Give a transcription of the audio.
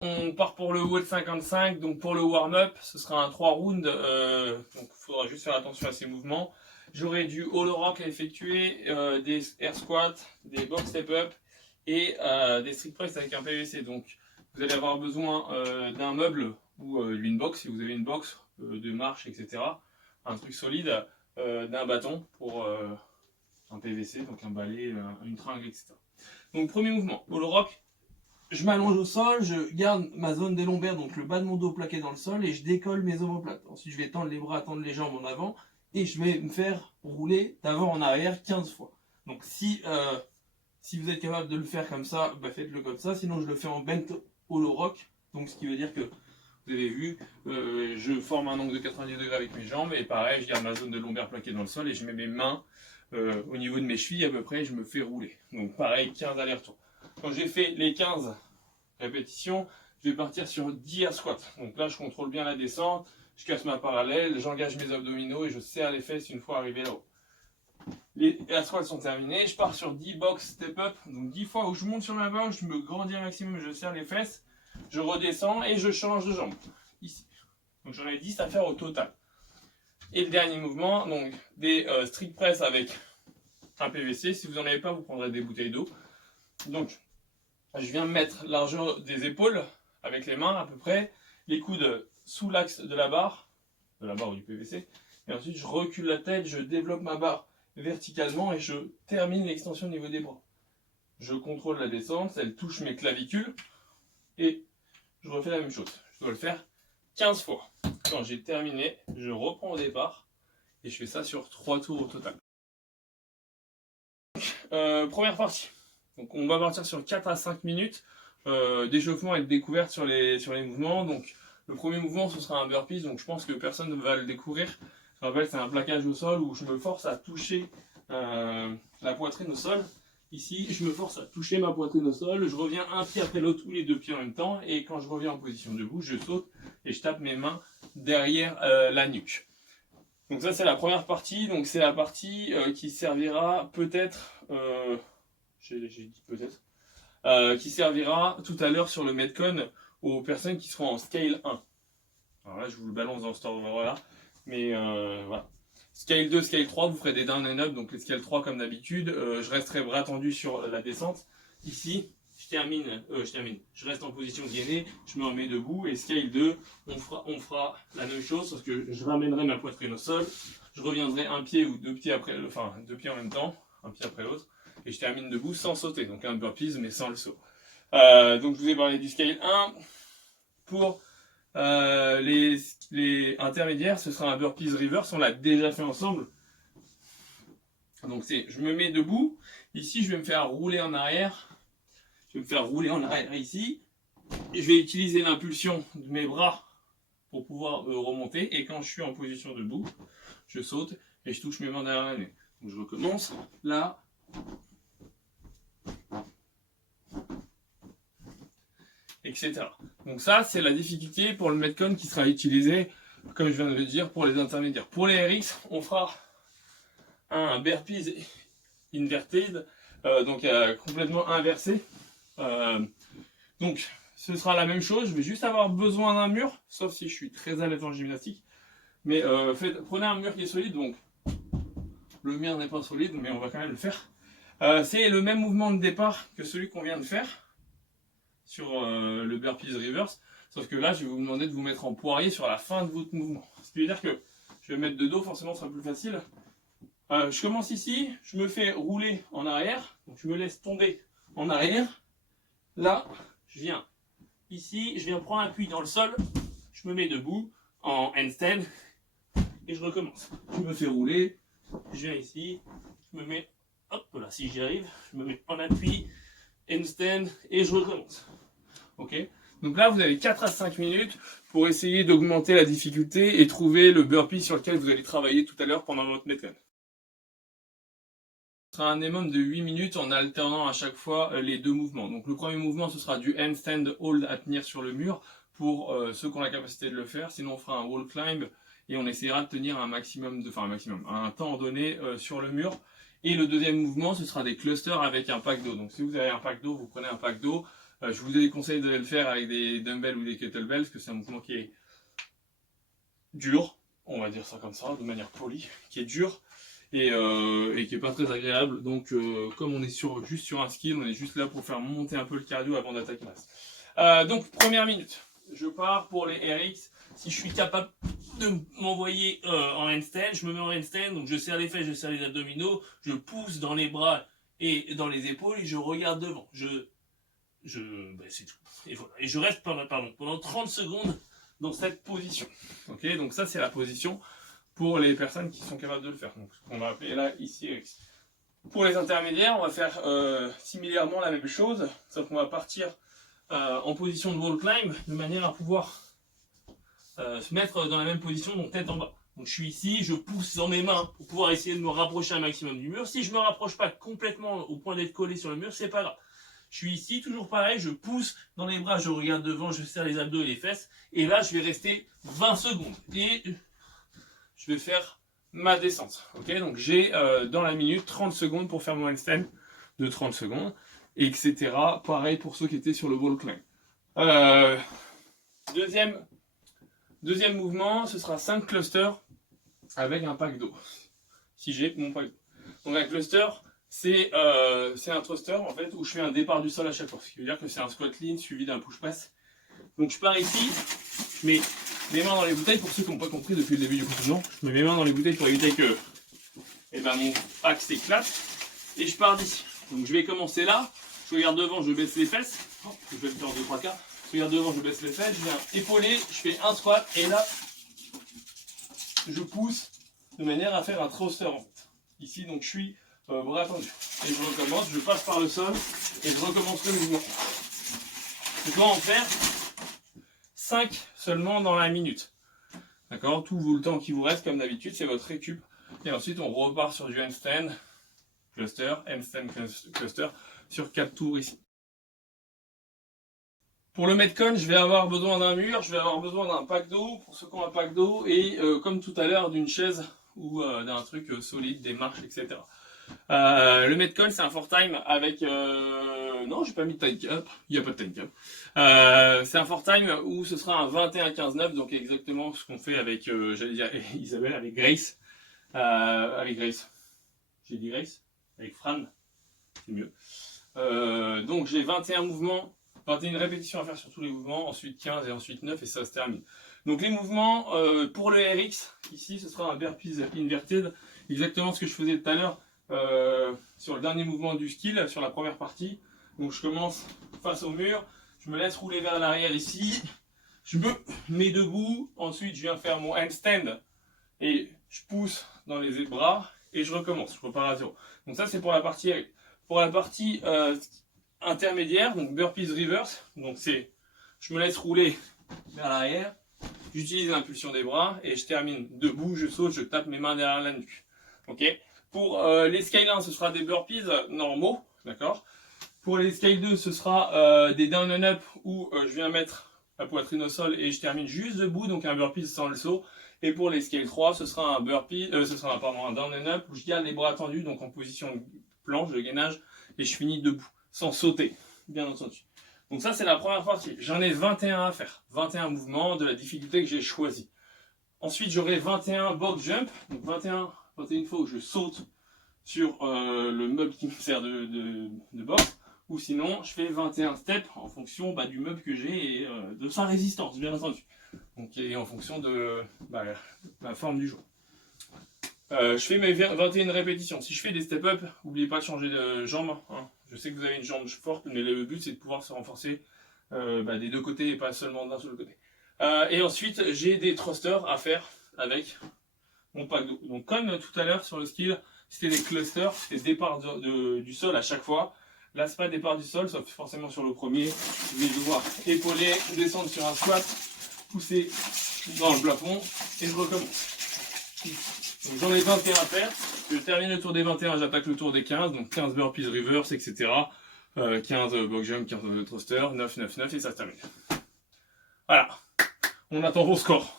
On part pour le wall 55, donc pour le warm-up, ce sera un 3 rounds, donc il faudra juste faire attention à ces mouvements. J'aurai du hollow rock à effectuer, des air squats, des box step up et des strict press avec un PVC. Donc vous allez avoir besoin d'un meuble ou d'une box, si vous avez une box de marche, etc. Un truc solide, d'un bâton pour un PVC, donc un balai, une tringle, etc. Donc premier mouvement, hollow rock. Je m'allonge au sol, je garde ma zone des lombaires, donc le bas de mon dos plaqué dans le sol, et je décolle mes omoplates. Ensuite, je vais tendre les bras, tendre les jambes en avant, et je vais me faire rouler d'avant en arrière 15 fois. Donc si vous êtes capable de le faire comme ça, bah faites-le comme ça. Sinon, je le fais en bent hollow rock, donc ce qui veut dire que vous avez vu, je forme un angle de 90 degrés avec mes jambes, et pareil, je garde ma zone de lombaire plaquée dans le sol, et je mets mes mains au niveau de mes chevilles à peu près, et je me fais rouler. Donc pareil, 15 allers-retours. Quand j'ai fait les 15 répétitions, je vais partir sur 10 air squats. Donc là, je contrôle bien la descente, je casse ma parallèle, j'engage mes abdominaux et je serre les fesses une fois arrivé là-haut. Les air squats sont terminés, je pars sur 10 box step up, donc 10 fois où je monte sur ma barre, je me grandis un maximum, je serre les fesses, je redescends et je change de jambe. Ici. Donc j'en ai 10 à faire au total. Et le dernier mouvement, donc des strict press avec un PVC. Si vous n'en avez pas, vous prendrez des bouteilles d'eau. Donc je viens me mettre largeur des épaules avec les mains à peu près, les coudes sous l'axe de la barre ou du PVC, et ensuite je recule la tête, je développe ma barre verticalement et je termine l'extension au niveau des bras. Je contrôle la descente, elle touche mes clavicules, et je refais la même chose. Je dois le faire 15 fois. Quand j'ai terminé, je reprends au départ, et je fais ça sur 3 tours au total. Première partie. Donc on va partir sur 4 à 5 minutes d'échauffement et de découverte sur les mouvements. Donc le premier mouvement, ce sera un burpees, donc je pense que personne ne va le découvrir. Je rappelle, c'est un plaquage au sol où je me force à toucher la poitrine au sol. Ici, je me force à toucher ma poitrine au sol, je reviens un pied après l'autre ou les deux pieds en même temps, et quand je reviens en position debout, je saute et je tape mes mains derrière la nuque. Donc ça, c'est la première partie, donc c'est la partie qui servira peut-être, j'ai dit peut-être, qui servira tout à l'heure sur le Metcon aux personnes qui seront en Scale 1. Alors là, je vous le balance dans cet ordre-là, mais voilà. Scale 2, Scale 3, vous ferez des down and up, donc les Scale 3 comme d'habitude. Je resterai bras tendu sur la descente. Ici, je reste en position gainée, je me remets debout, et Scale 2, on fera la même chose, sauf que je ramènerai ma poitrine au sol, je reviendrai un pied ou deux pieds après, enfin deux pieds en même temps, un pied après l'autre, et je termine debout sans sauter, donc un burpees mais sans le saut. Donc je vous ai parlé du Scale 1. Pour les intermédiaires, ce sera un burpees reverse, on l'a déjà fait ensemble. Donc je me mets debout, ici je vais me faire rouler en arrière, ici, et je vais utiliser l'impulsion de mes bras pour pouvoir remonter, et quand je suis en position debout, je saute et je touche mes mains derrière la nuque. Donc je recommence, là, etc. Donc ça, c'est la difficulté pour le Metcon qui sera utilisé, comme je viens de le dire, pour les intermédiaires. Pour les RX, on fera un burpees inverted, donc complètement inversé. Donc ce sera la même chose, je vais juste avoir besoin d'un mur, sauf si je suis très à l'aise en gymnastique. Mais prenez un mur qui est solide, donc le mien n'est pas solide, mais on va quand même le faire. C'est le même mouvement de départ que celui qu'on vient de faire sur le burpees reverse, sauf que là je vais vous demander de vous mettre en poirier sur la fin de votre mouvement. Ce qui veut dire que je vais mettre de dos, forcément ce sera plus facile. Je commence ici, je me fais rouler en arrière, donc je me laisse tomber en arrière. Là, je viens ici, je viens prendre appui dans le sol, je me mets debout en handstand et je recommence. Je me fais rouler, je viens ici, je me mets, hop là, si j'y arrive, je me mets en appui, handstand et je recommence. Ok, donc là vous avez 4 à 5 minutes pour essayer d'augmenter la difficulté et trouver le burpee sur lequel vous allez travailler tout à l'heure pendant votre Metcon. Ce sera un minimum de 8 minutes en alternant à chaque fois les deux mouvements. Donc le premier mouvement, ce sera du handstand hold à tenir sur le mur pour ceux qui ont la capacité de le faire. Sinon, on fera un wall climb et on essaiera de tenir un temps donné sur le mur. Et le deuxième mouvement, ce sera des clusters avec un pack d'eau. Donc si vous avez un pack d'eau, vous prenez un pack d'eau. Je vous déconseille de le faire avec des dumbbells ou des kettlebells, parce que c'est un mouvement qui est dur, on va dire ça comme ça, de manière polie, qui est dur et qui est pas très agréable. Donc, comme on est juste sur un skill, on est juste là pour faire monter un peu le cardio avant d'attaquer masse. Donc, première minute, je pars pour les RX. Si je suis capable de m'envoyer en handstand, je me mets en handstand, donc je serre les fesses, je serre les abdominaux, je pousse dans les bras et dans les épaules et je regarde devant. C'est tout. Et voilà. Et je reste pendant 30 secondes dans cette position. Ok, donc ça c'est la position pour les personnes qui sont capables de le faire. Donc on va appeler là ici RX. Pour les intermédiaires, on va faire similairement la même chose, sauf qu'on va partir en position de wall climb de manière à pouvoir se mettre dans la même position, donc tête en bas. Donc je suis ici, je pousse dans mes mains pour pouvoir essayer de me rapprocher un maximum du mur. Si je ne me rapproche pas complètement au point d'être collé sur le mur, c'est pas grave. Je suis ici, toujours pareil, je pousse dans les bras, je regarde devant, je serre les abdos et les fesses. Et là, je vais rester 20 secondes. Et je vais faire ma descente. Ok, donc j'ai dans la minute 30 secondes pour faire mon handstand de 30 secondes, etc. Pareil pour ceux qui étaient sur le wall climb. Deuxième mouvement, ce sera 5 clusters avec un pack d'eau. Si j'ai mon pack d'eau. Donc un cluster, c'est un thruster en fait où je fais un départ du sol à chaque fois. Ce qui veut dire que c'est un squat lean suivi d'un push-press. Donc je pars ici, je mets mes mains dans les bouteilles pour ceux qui n'ont pas compris depuis le début du confinement. Je mets mes mains dans les bouteilles pour éviter que mon pack s'éclate. Et je pars d'ici. Donc je vais commencer là, je regarde devant, je baisse les fesses. Je vais le faire en 2-3 cas. Je regarde devant, je baisse les fesses, je viens épauler, je fais un squat et là, je pousse de manière à faire un thruster en fait. Ici, donc je suis bras tendus. Et je recommence, je passe par le sol et je recommence le mouvement. Je dois en faire 5 seulement dans la minute. D'accord? Tout le temps qui vous reste, comme d'habitude, c'est votre récup. Et ensuite, on repart sur du handstand cluster, sur 4 tours ici. Pour le Metcon, je vais avoir besoin d'un mur, je vais avoir besoin d'un pack d'eau, pour ceux qui ont un pack d'eau, et comme tout à l'heure, d'une chaise ou d'un truc solide, des marches, etc. Le Metcon, c'est un 4-time avec... Non, j'ai pas mis de time cap, il n'y a pas de time cap. C'est un 4-time où ce sera un 21-15-9, donc exactement ce qu'on fait avec, j'allais dire Isabelle, avec Grace. J'ai dit Grace? Avec Fran, c'est mieux. Donc j'ai 21 mouvements, 21 répétitions à faire sur tous les mouvements, ensuite 15 et ensuite 9 et ça se termine. Donc les mouvements, pour le RX, ici ce sera un burpees inverted, exactement ce que je faisais tout à l'heure sur le dernier mouvement du skill, sur la première partie. Donc je commence face au mur, je me laisse rouler vers l'arrière ici, je me mets debout, ensuite je viens faire mon handstand et je pousse dans les bras et je recommence, je repars à zéro. Donc ça c'est pour la partie RX. Pour la partie intermédiaire, donc burpees reverse, donc c'est je me laisse rouler vers l'arrière, j'utilise l'impulsion des bras et je termine debout, je saute, je tape mes mains derrière la nuque. Ok. Pour les scale 1, ce sera des burpees normaux, d'accord. Pour les scale 2, ce sera des down and up où je viens mettre la poitrine au sol et je termine juste debout, donc un burpees sans le saut. Et pour les scale 3, ce sera un burpee, un down and up où je garde les bras tendus, donc en position de planche de gainage, et je finis debout, sans sauter, bien entendu. Donc ça, c'est la première partie. J'en ai 21 à faire, 21 mouvements de la difficulté que j'ai choisi. Ensuite, j'aurai 21 box jump, donc 21 fois où je saute sur le meuble qui me sert de box, ou sinon, je fais 21 steps en fonction du meuble que j'ai et de sa résistance, bien entendu. Donc, et en fonction de la forme du jour. Je fais mes 21 répétitions. Si je fais des step-up, n'oubliez pas de changer de jambe. Hein. Je sais que vous avez une jambe forte, mais le but c'est de pouvoir se renforcer des deux côtés et pas seulement d'un seul côté. Et ensuite, j'ai des thrusters à faire avec mon pack d'eau. Donc comme tout à l'heure sur le skill, c'était des clusters, c'était départ du sol à chaque fois. Là, c'est pas départ du sol, sauf forcément sur le premier. Je vais devoir épauler, descendre sur un squat, pousser dans le plafond et je recommence. Donc j'en ai 21 à faire, je termine le tour des 21, j'attaque le tour des 15, donc 15 burpees reverse, etc. 15 box jump, 15 thruster, 9, 9, 9 et ça se termine. Voilà, on attend vos scores.